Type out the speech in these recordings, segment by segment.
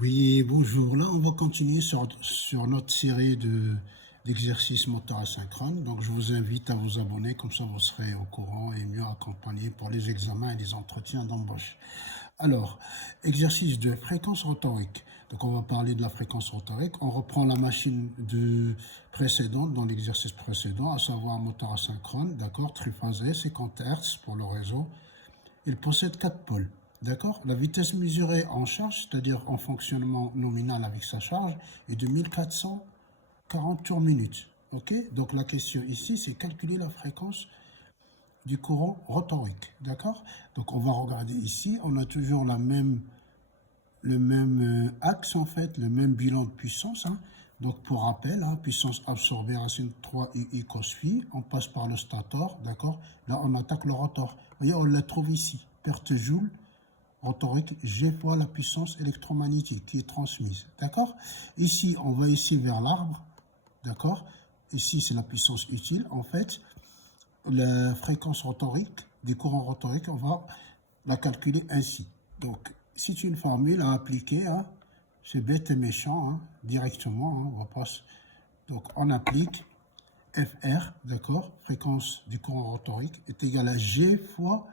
Oui, bonjour. Là, on va continuer sur notre série d'exercices moteurs asynchrones. Donc, je vous invite à vous abonner, comme ça vous serez au courant et mieux accompagné pour les examens et les entretiens d'embauche. Alors, exercice de fréquence rhétorique. Donc, on va parler de la fréquence rhétorique. On reprend la machine précédente, dans l'exercice précédent, à savoir un moteur asynchrone, d'accord, triphasé, 50 Hz pour le réseau. Il possède 4 pôles. D'accord. La vitesse mesurée en charge, c'est-à-dire en fonctionnement nominal avec sa charge, est de 1440 tours minute. Ok. Donc la question ici, c'est calculer la fréquence du courant rhétorique. D'accord. Donc on va regarder ici, on a toujours le même axe en fait, le même bilan de puissance. Hein. Donc pour rappel, hein, puissance absorbée racine 3 UI cos phi, on passe par le stator, d'accord. Là on attaque le rotor. Vous voyez, on la trouve ici, perte joule rhétorique G fois la puissance électromagnétique qui est transmise. D'accord. Ici, on va ici vers l'arbre. D'accord. Ici, c'est la puissance utile. En fait, la fréquence rhétorique, des courants rhétoriques, on va la calculer ainsi. Donc, c'est une formule à appliquer. Hein. C'est bête et méchant, hein, directement. Hein, on va pas... Donc, on applique FR, d'accord, fréquence du courant rhétorique, est égale à G fois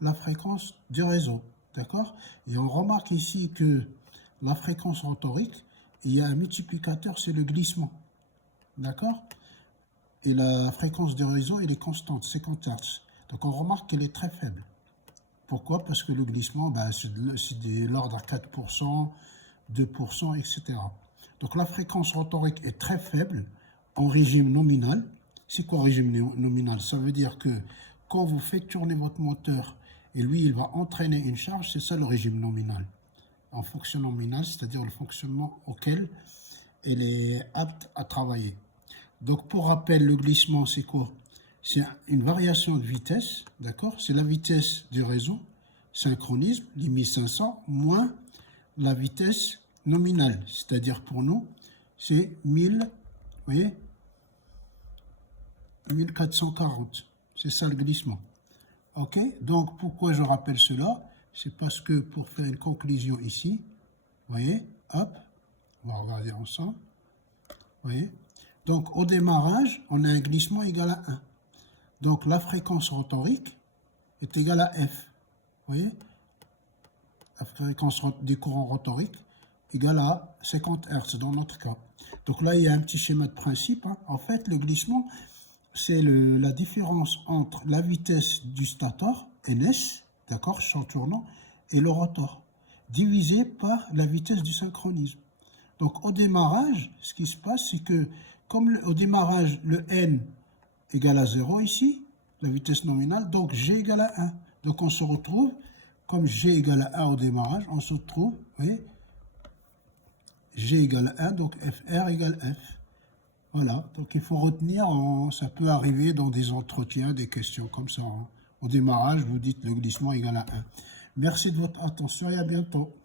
la fréquence du réseau. D'accord. Et on remarque ici que la fréquence rhétorique, il y a un multiplicateur, c'est le glissement. D'accord. Et la fréquence du réseau, elle est constante, 50 Hz. Donc on remarque qu'elle est très faible. Pourquoi? Parce que le glissement, c'est de l'ordre à 4%, 2%, etc. Donc la fréquence rhétorique est très faible en régime nominal. C'est quoi régime nominal? Ça veut dire que quand vous faites tourner votre moteur et lui, il va entraîner une charge, c'est ça le régime nominal. En fonction nominale, c'est-à-dire le fonctionnement auquel elle est apte à travailler. Donc, pour rappel, le glissement, c'est quoi? C'est une variation de vitesse, d'accord? C'est la vitesse du réseau, synchronisme, limite 500, moins la vitesse nominale. C'est-à-dire pour nous, c'est 1000, vous voyez, 1440. C'est ça le glissement. Ok, donc pourquoi je rappelle cela? C'est parce que pour faire une conclusion ici, vous voyez, hop, on va regarder ensemble, vous voyez. Donc au démarrage, on a un glissement égal à 1. Donc la fréquence rhétorique est égale à F, vous voyez. La fréquence du courant rhétorique égale à 50 Hz dans notre cas. Donc là, il y a un petit schéma de principe. Hein. En fait, le glissement, c'est la différence entre la vitesse du stator, ns, d'accord, champ tournant, et le rotor, divisé par la vitesse du synchronisme. Donc au démarrage, ce qui se passe, c'est que comme au démarrage, le n égale à 0 ici, la vitesse nominale, donc g égale à 1. Donc on se retrouve, comme g égale à 1 au démarrage, on se retrouve, vous voyez, g égale à 1, donc fr égale f. Voilà, donc il faut retenir, ça peut arriver dans des entretiens, des questions comme ça. Hein. Au démarrage, vous dites le glissement égale à 1. Merci de votre attention et à bientôt.